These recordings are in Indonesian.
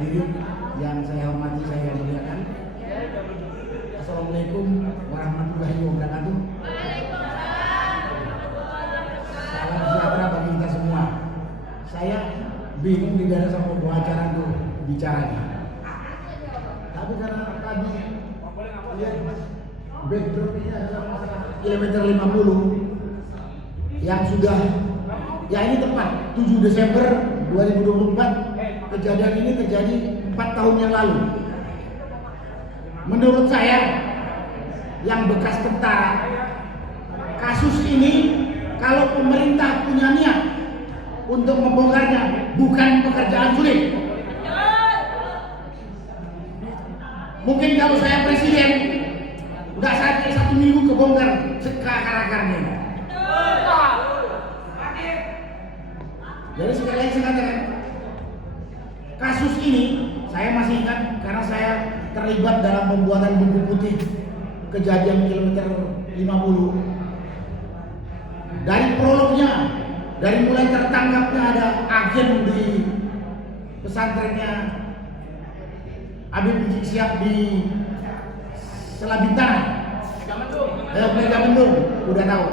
hadirin yang saya hormati, saya muliakan. Assalamualaikum warahmatullahi wabarakatuh. Salam sejahtera bagi kita semua. Saya bingung di daerah sama pembicara untuk bicaranya. Tapi karena tadi lihat backdrop ini adalah masalah kilometer 50 yang sudah, ya ini tepat 7 Desember 2024, kejadian ini terjadi 4 tahun yang lalu. Menurut saya yang bekas tentara, kasus ini kalau pemerintah punya niat untuk membongkarnya bukan pekerjaan sulit. Mungkin kalau saya presiden nggak sampai 1 minggu kebongkar akar-akarnya. Jadi sekali lagi saya katakan, kasus ini saya masih ingat karena saya terlibat dalam pembuatan buku putih kejadian kilometer 50. Dari prolognya, dari mulai tertangkapnya ada agen di pesantrennya Habib Rizik Syihab di Selabintang, Megamendung, udah tahu.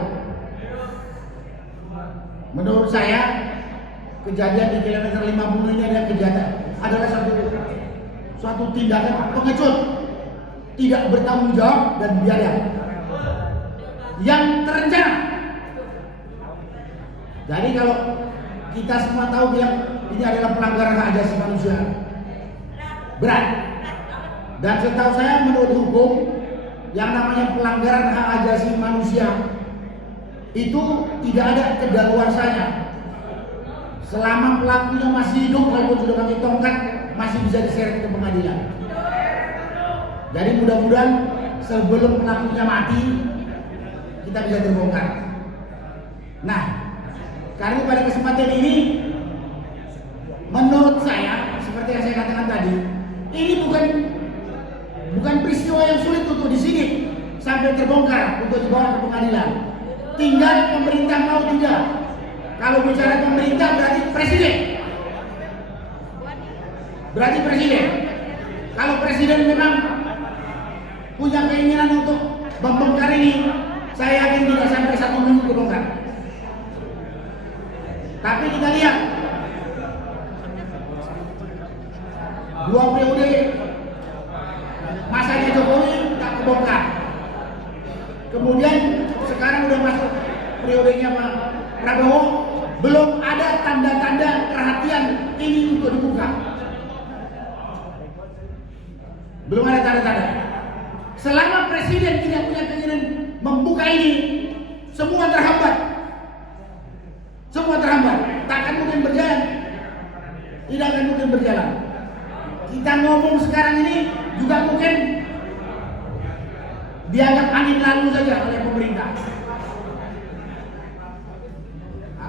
Menurut saya kejadian di kilometer 50 ini adalah suatu tindakan pengecut, tidak bertanggung jawab dan biadab yang terencana. Jadi kalau kita semua tahu bilang ini adalah pelanggaran hak asasi manusia berat, dan setahu saya menurut hukum yang namanya pelanggaran hak asasi manusia itu tidak ada kedaluarsanya. Selama pelakunya masih hidup, walaupun sudah pakai tongkat, masih bisa diseret ke pengadilan. Jadi mudah-mudahan sebelum pelakunya mati kita bisa terbongkar. Nah, karena pada kesempatan ini menurut saya, seperti yang saya katakan tadi, ini bukan peristiwa yang sulit untuk di sini sampai terbongkar untuk dibawa ke pengadilan. Tinggal pemerintah mau tidak. Kalau bicara pemerintah berarti presiden. Berarti presiden. Kalau presiden memang punya keinginan untuk membongkar ini, saya yakin tidak sampai 1 minggu kebongkar. Tapi kita lihat 2 periode masanya Jokowi tak kebongkar. Kemudian sekarang udah masuk periodenya Pak Prabowo, belum ada tanda-tanda perhatian ini untuk dibuka. Belum ada tanda-tanda. Selama presiden tidak punya keinginan membuka ini, semua terhambat. Semua terhambat. Tak akan mungkin berjalan. Tidak akan mungkin berjalan. Kita ngomong sekarang ini juga mungkin dianggap angin lalu saja oleh pemerintah.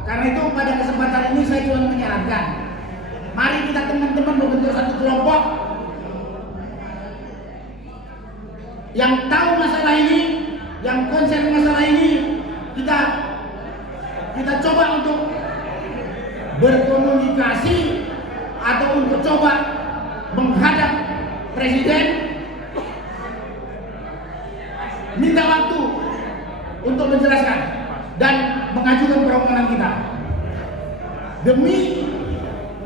Karena itu pada kesempatan ini saya cuma menyarankan, mari kita teman-teman membentuk satu kelompok yang tahu masalah ini, yang konsen masalah ini. Kita coba untuk berkomunikasi atau untuk coba menghadap presiden, minta waktu untuk menjelaskan dan mengajukan permohonan kita demi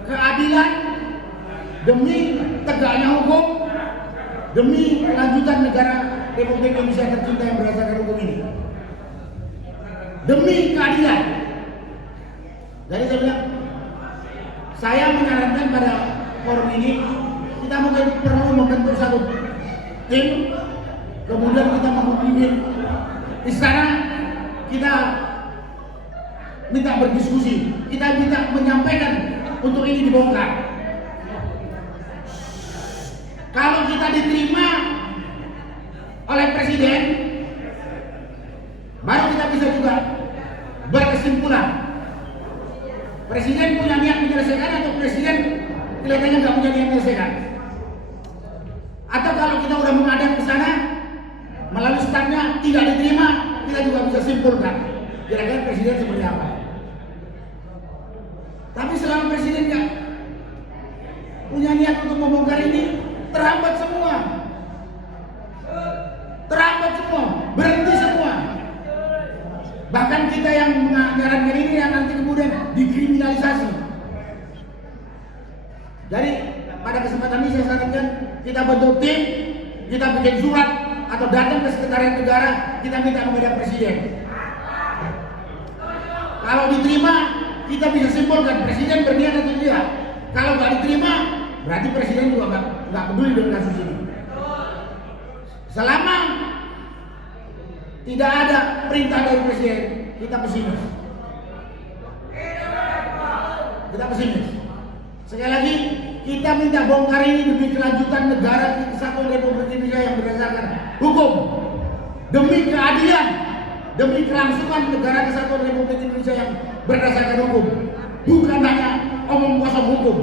keadilan, demi tegaknya hukum, demi kelanjutan negara Republik Indonesia tercinta yang berdasarkan hukum ini, demi keadilan. Jadi saya bilang, saya menyarankan pada forum ini kita mungkin perlu membentuk satu tim, kemudian kita membimbing istana, kita minta berdiskusi, kita minta menyampaikan untuk ini dibongkar. Kalau kita diterima oleh presiden, baru kita bisa juga berkesimpulan presiden punya niat menyelesaikan atau presiden kelihatannya nggak punya niat menyelesaikan. Atau kalau kita udah menghadap ke sana melalui stafnya tidak diterima, kita juga bisa simpulkan kira-kira presiden seperti apa. Tapi selama presiden nggak punya niat untuk membongkar ini, terhambat semua. Terhambat semua, berhenti semua. Bahkan kita yang menyarankan ini yang nanti kemudian dikriminalisasi. Jadi pada kesempatan ini saya sarankan kita bentuk tim, kita bikin surat atau datang ke sekretariat negara, kita minta menghadap presiden. Kalau diterima, kita bisa simpulkan presiden berniat atau tidak. Kalau nggak diterima, berarti presiden juga nggak peduli dengan kasus ini. Selama tidak ada perintah dari presiden, kita pesimis. Kita pesimis. Sekali lagi, kita minta bongkar ini demi kelanjutan negara Kesatuan Republik Indonesia yang berdasarkan hukum, demi keadilan, demi kelangsungan negara Kesatuan Republik Indonesia yang berdasarkan hukum, bukan hanya omong kosong hukum.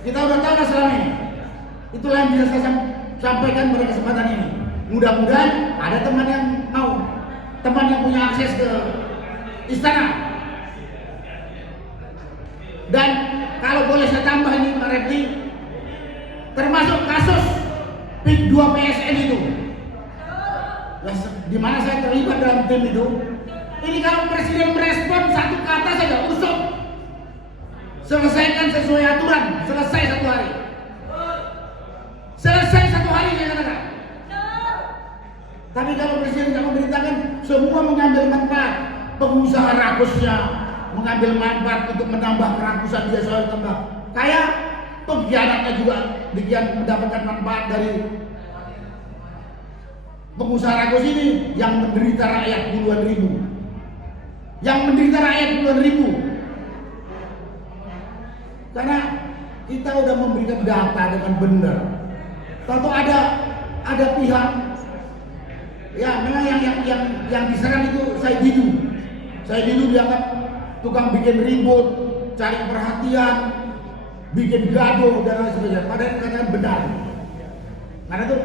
Kita udah tahu lah selama ini. Itulah yang bisa saya sampaikan pada kesempatan ini. Mudah-mudahan ada teman yang mau, teman yang punya akses ke istana. Dan kalau boleh saya tambah ini Pak Refli, termasuk kasus PIK 2 PSN itu, ya, di mana saya terlibat dalam tim itu. Ini kalau presiden merespon satu kata saja, usut, selesaikan sesuai aturan, selesai satu hari. Selesai satu hari saya katakan. Tapi kalau presiden tidak memerintahkan, semua mengambil manfaat. Pengusaha rakusnya mengambil manfaat untuk menambah kerakusan dia soal tambah kaya. Pengkhianatnya juga demikian mendapatkan manfaat dari pengusaha rakus ini yang menderita rakyat puluhan ribu. Yang menderita rakyat puluhan ribu. Karena kita sudah memberikan data dengan benar. Tentu ada pihak ya memang yang diserang itu saya dianggap tukang bikin ribut, cari perhatian, bikin gaduh dan lain sebagainya. Padahal katakan benar. Karena itu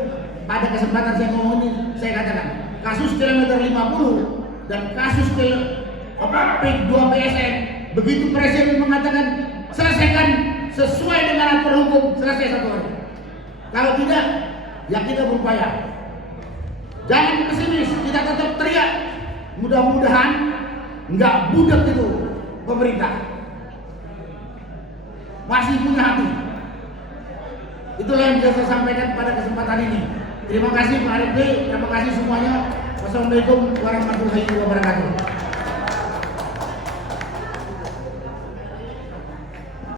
pada kesempatan saya ngomong ini saya katakan kasus kilometer 50 dan kasus PIK 2 PSN, begitu presiden mengatakan selesaikan sesuai dengan aturan hukum, selesai satu hari. Kalau tidak, ya kita berupaya. Jangan pesimis, kita tetap teriak. Mudah-mudahan nggak budak itu pemerintah. Masih punya hati. Itulah yang bisa saya sampaikan pada kesempatan ini. Terima kasih Pak Refli, terima kasih semuanya. Wassalamualaikum warahmatullahi wabarakatuh.